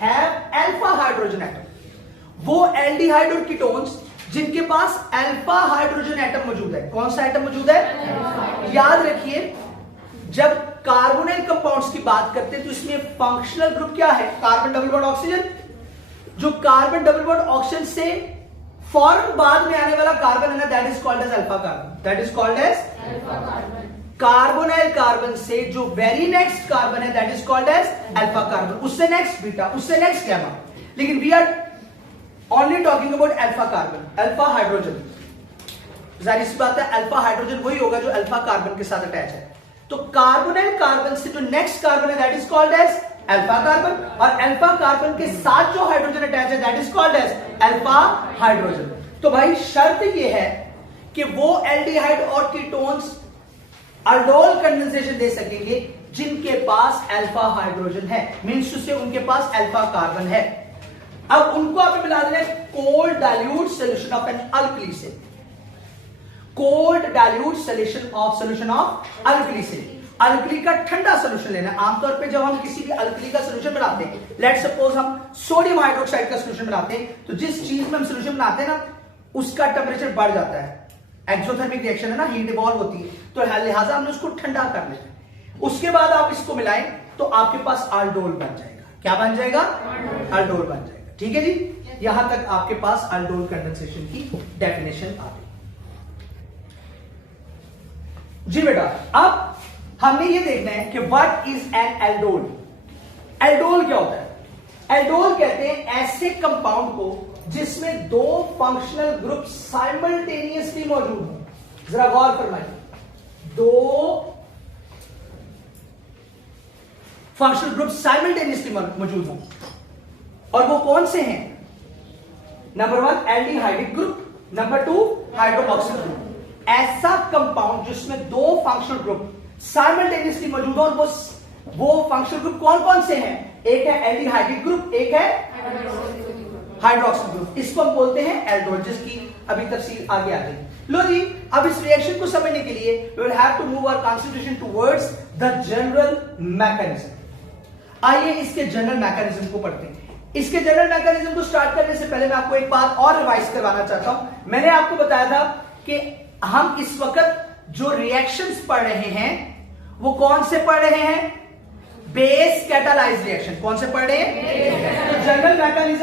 Have alpha hydrogen atom. वो aldehyde और ketones जिनके पास अल्फा हाइड्रोजन एटम मौजूद है। कौन सा एटम मौजूद है? याद रखिए, जब कार्बोनाइल कंपाउंड्स की बात करते हैं तो इसमें फंक्शनल ग्रुप क्या है? Carbon double bond oxygen. जो कार्बन डबल बॉन्ड ऑक्सीजन से फौरन बाद में आने वाला कार्बन है ना, that is called as alpha carbon. That is called as alpha carbon. Carbonyl carbon से जो वेरी नेक्स्ट कार्बन है that is called as alpha carbon. उससे नेक्स्ट बीटा, उससे नेक्स्ट गैमा। लेकिन we are only talking about alpha carbon, alpha hydrogen. जाहिर सी बात है अल्फा हाइड्रोजन वही होगा जो अल्फा कार्बन के साथ अटैच है। तो कार्बोनाइल कार्बन से जो नेक्स्ट कार्बन है that is called as alpha carbon, और अल्फा कार्बन के साथ जो हाइड्रोजन अटैच है that is called as alpha hydrogen. तो भाई शर्त यह है कि वो एल्डिहाइड और कीटोन्स अल्डोल कंडेंसेशन दे सकेंगे जिनके पास अल्फा हाइड्रोजन है, मींस टू से उनके पास अल्फा कार्बन है। अब उनको आपने मिला देना है cold dilute solution of an alkali से। Cold dilute solution of alkali से अल्कली का ठंडा सॉल्यूशन लेना। आमतौर पे जब हम किसी भी अल्कली का सॉल्यूशन बनाते हैं, लेट्स सपोज हम सोडियम हाइड्रोक्साइड का सॉल्यूशन बनाते हैं, तो जिस चीज में हम सॉल्यूशन बनाते हैं ना उसका टेम्परेचर बढ़ जाता है। एक्सोथर्मिक रिएक्शन है ना, हीट इवॉल्व होती है, तो लिहाजा हमने उसको ठंडा कर लेना। उसके बाद आप इसको मिलाएं तो आपके पास अल्डोल बन जाएगा। क्या बन जाएगा? अल्डोल बन जाएगा। ठीक है जी, यहां तक आपके पास अल्डोल कंडेंसेशन की डेफिनेशन आ गई जी बेटा। अब हमने ये देखना है कि what is an aldol. Aldol क्या होता है? एल्डोल कहते हैं ऐसे कंपाउंड को जिसमें दो फंक्शनल ग्रुप साइमल्टेनियसली मौजूद हो। जरा गौर फरमाइए, दो फंक्शनल ग्रुप साइमल्टेनियसली मौजूद हो, और वो कौन से हैं? Number 1 aldehydic group, number 2 hydroxyl group. ऐसा कंपाउंड जिसमें दो फंक्शनल ग्रुप साइमल्टेनियसली मौजूद हो, और वो फंक्शनल ग्रुप कौन कौन से हैं? एक है एल्डिहाइडिक ग्रुप, एक है हाइड्रोक्सिल ग्रुप। इसको हम बोलते हैं एल्डोल, जिसकी अभी तफसील आगे आ गई। लो जी, अब इस रिएक्शन को समझने के लिए we will have to move our concentration towards the general mechanism. आइए इसके जनरल मैकेनिज्म को पढ़ते हैं। इसके जनरल मैकेनिज्म को स्टार्ट करने से पहले मैं आपको एक बात और रिवाइज करवाना चाहता हूं। मैंने आपको बताया था कि हम इस वक्त जो रिएक्शंस पढ़ रहे हैं वो कौन से पढ़ रहे हैं? Base catalysed reaction. कौन से पढ़ रहे हैं? तो जनरल मैकेनिज्म